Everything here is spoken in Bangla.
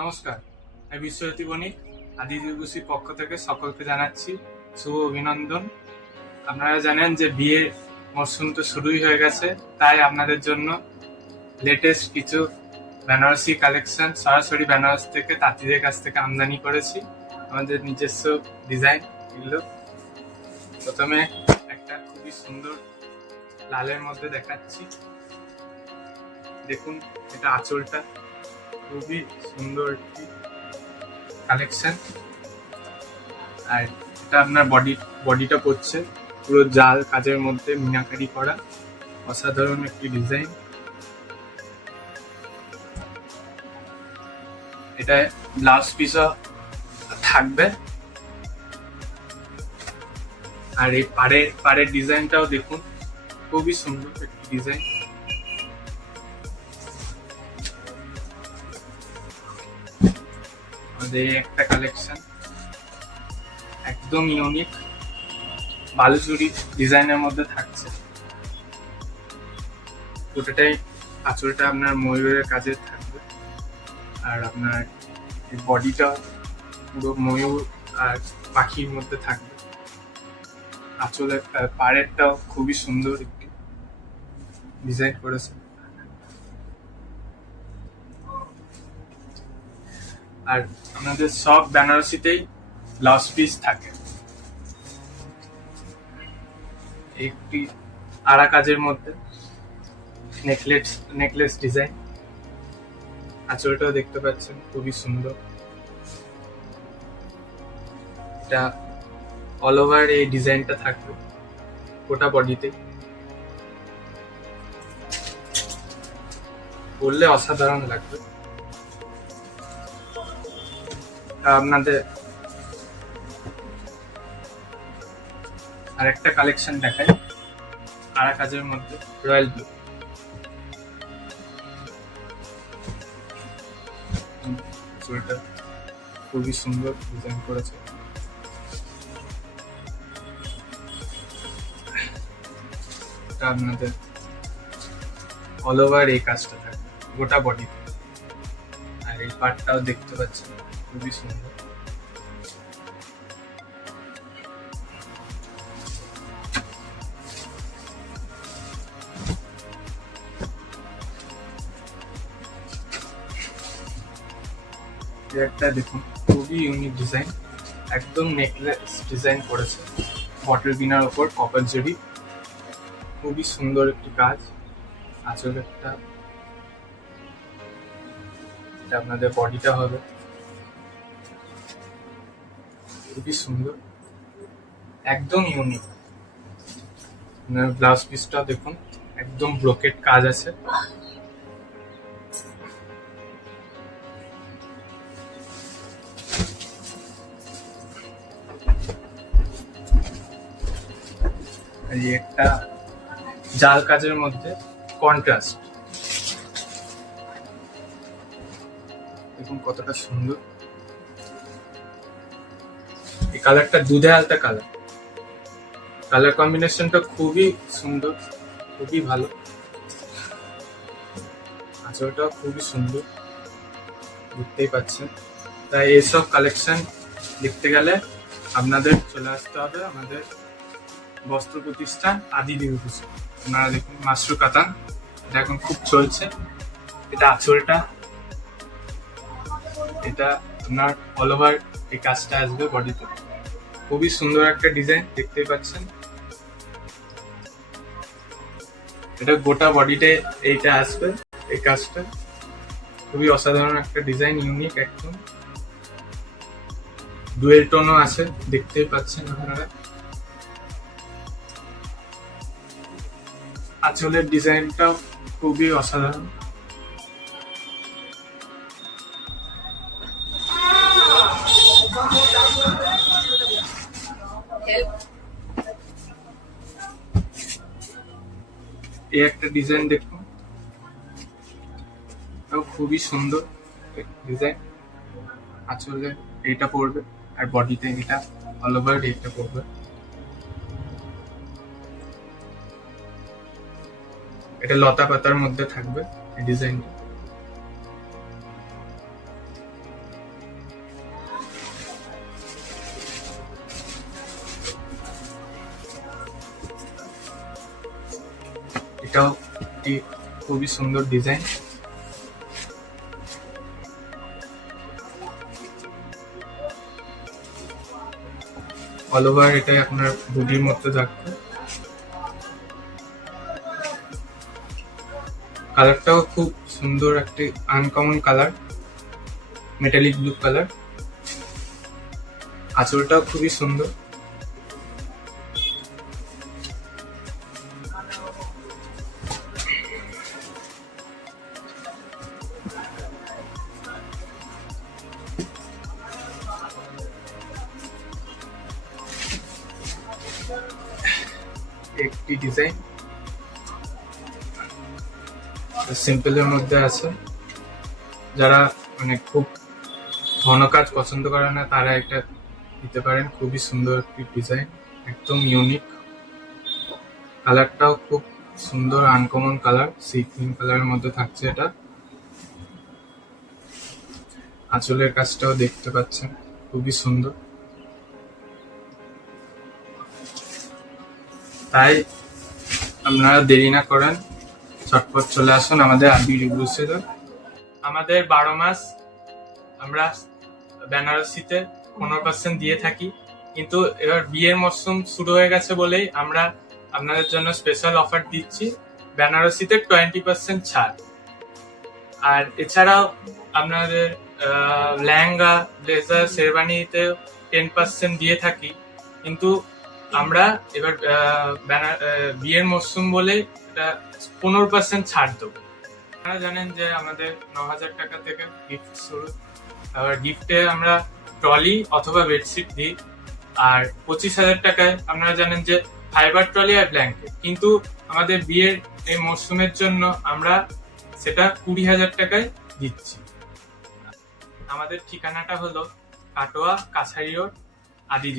নমস্কার, আমি বিশ্বজ্যোতি বণিক, আদি দিবসীর পক্ষ থেকে সকলকে জানাচ্ছি শুভ অভিনন্দন। আপনারা জানেন যে বিয়ে মরশুম তো শুরুই হয়ে গেছে, তাই আপনাদের জন্য লেটেস্ট কিছু বেনারসি কালেকশন সরাসরি বেনারস থেকে তাঁতিদের কাছ থেকে আমদানি করেছি। আমাদের নিজস্ব ডিজাইন এগুলো। প্রথমে একটা খুবই সুন্দর লালের মধ্যে দেখাচ্ছি। দেখুন, এটা আঁচলটা। খুবই সুন্দর কালেকশন আর এটা আপনার বডি বডিটা করছে। পুরো জাল কাজের মধ্যে মিনাকারি করা। অসাধারণ একটি ডিজাইন এটা ব্লাউজ পিসও থাকবে। আর এই পাড়ের পাড়ের ডিজাইনটাও দেখুন। খুবই সুন্দর একটি ডিজাইন এই একটা কালেকশন একদম ইউনিক বালুচুরি ডিজাইনের মধ্যে থাকছে। পুরোটাই আঁচলটা আপনার ময়ূরের কাজে থাকবে। আর আপনার বডিটা পুরো ময়ূর আর পাখির মধ্যে থাকবে। আঁচলের পাড়েরটাও খুবই সুন্দর একটি ডিজাইন করেছে। আর আমাদের সব বেনারসিতেই ব্লাউজ পিস থাকে। একটি আড়া কাজের মধ্যে নেকলেস নেকলেস ডিজাইন আঁচলটাও দেখতে পাচ্ছেন, খুবই সুন্দর। এটা অল ওভার এই ডিজাইনটা থাকবে, গোটা বডিতে পরলে অসাধারণ লাগবে। আপনাদের আর কালেকশন দেখাই। আর কাজের মধ্যে রয়্যাল ব্লু চুলটা খুবই সুন্দর ডিজাইন করেছে। আপনাদের অল ওভার এই কাজটা থাকবে গোটা বডি আর এই পার্টটাও দেখতে পাচ্ছেন। খুবই সুন্দর একটা দেখুন খুবই ইউনিক ডিজাইন একদম নেকলেস ডিজাইন করেছে বটল বিনার ওপর কপার জড়ি খুবই সুন্দর একটি কাজ। আচল একটা আপনাদের বডিটা হবে খুবই সুন্দর। একদম ইউনিক ব্লাউজ পিসটা দেখুন, একদম ব্রোকেট কাজ আছে। একটা জাল কাজের মধ্যে কন্ট্রাস্ট দেখুন কতটা সুন্দর। কালারটা দুধে আলতা কালার। কালার কম্বিনেশনটা খুবই সুন্দর, খুবই ভালো। আঁচলটাও খুবই সুন্দর দেখতেই পাচ্ছেন তাই এইসব কালেকশন দেখতে গেলে আপনাদের চলে আসতে হবে আমাদের বস্ত্র প্রতিষ্ঠান আদি দিবস আপনারা দেখুন মাশরু কাতান, এটা এখন খুব চলছে। এটা আঁচলটা, এটা আপনার অল ওভার এই কাজটা আসবে বডিতে খুবই সুন্দর একটা ডিজাইন দেখতেই পাচ্ছেন। এটা গোটা বডিতে এইটা আসবে, এই কাজটা। খুবই অসাধারণ একটা ডিজাইন ইউনিক একদম। ডুয়েল টোনও আছে, দেখতেই পাচ্ছেন আপনারা। আঁচলের ডিজাইনটাও খুবই অসাধারণ। এই একটা ডিজাইন দেখুন। খুবই সুন্দর ডিজাইন আঁচলে এইটা পড়বে আর বডিতে এটা অল ওভার এটা পড়বে। এটা লতা পাতার মধ্যে থাকবে ডিজাইনটা এটাও একটি খুবই সুন্দর ডিজাইন। অল ওভার এটাই আপনার বুডির মতো থাকবে। কালারটাও খুব সুন্দর, একটি uncommon colour metallic blue colour আঁচলটাও খুবই সুন্দর। একটি ডিজাইন সিম্পলের মধ্যে আছে। যারা মানে খুব ঘন কাজ পছন্দ করে না, তারা এটা দিতে পারেন। খুবই সুন্দর একটি ডিজাইন একদম ইউনিক কালারটাও খুব সুন্দর আনকমন কালার সি ক্রিম কালারের মধ্যে থাকছে এটা। আঁচলের কাজটাও দেখতে পাচ্ছেন, খুবই সুন্দর। তাই আপনারা দেরি না করেন, চটপট চলে আসুন আমাদের আবি রিভিউসে আমাদের বারো মাস আমরা বেনারসিতে পনেরো পার্সেন্ট দিয়ে থাকি, কিন্তু এবার বিয়ের মরশুম শুরু হয়ে গেছে বলেই আমরা আপনাদের জন্য স্পেশাল অফার দিচ্ছি বেনারসিতে টোয়েন্টি পার্সেন্ট ছাড়। আর এছাড়াও আপনাদের লেহেঙ্গা ব্লেজার শেরবানিতে টেন পার্সেন্ট দিয়ে থাকি, কিন্তু আমরা এবার বিয়ের মরশুম বলে এটা পনেরো পার্সেন্ট ছাড় দেবো। আপনারা জানেন যে আমাদের ন হাজার টাকা থেকে গিফট শুরু। আবার গিফটে আমরা ট্রলি অথবা বেডশিট দিই। আর পঁচিশ হাজার টাকায় আপনারা জানেন যে ফাইবার ট্রলি আর ব্ল্যাঙ্কেট কিন্তু আমাদের বিয়ের এই মরশুমের জন্য আমরা সেটা কুড়ি হাজার টাকায় দিচ্ছি। আমাদের ঠিকানাটা হলো কাটোয়া, কাছারি রোড আদি